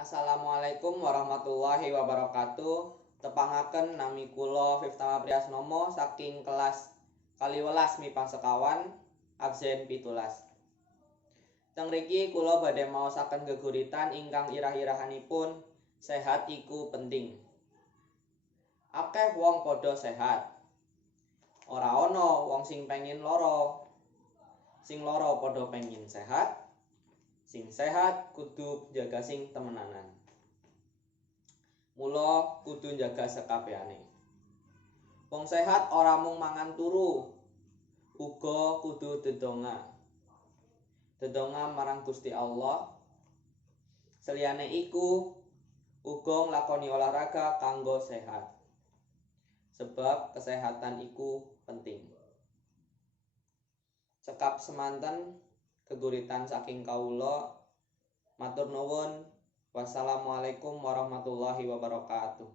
Assalamualaikum warahmatullahi wabarakatuh. Tepangaken nami kula Viftama Priyasnomo saking kelas 12 MIPA sekawan absen 17. Teng mriki kula badhe maosaken geguritan ingkang irah-irahanipun sehat iku penting. Akeh wong padha sehat. Ora ana wong sing pengin lara. Sing lara padha pengin sehat. Sing sehat kudu jaga sing temenanan. Mula kudu jaga sekabehane. Wong sehat ora mung mangan turu, uga kudu dedonga. Dedonga marang Gusti Allah. Seliyane iku uga nglakoni olahraga kanggo sehat. Sebab kesehatan iku penting. Cekap semanten geguritan saking kawula. Matur nuwun. Wassalamualaikum warahmatullahi wabarakatuh.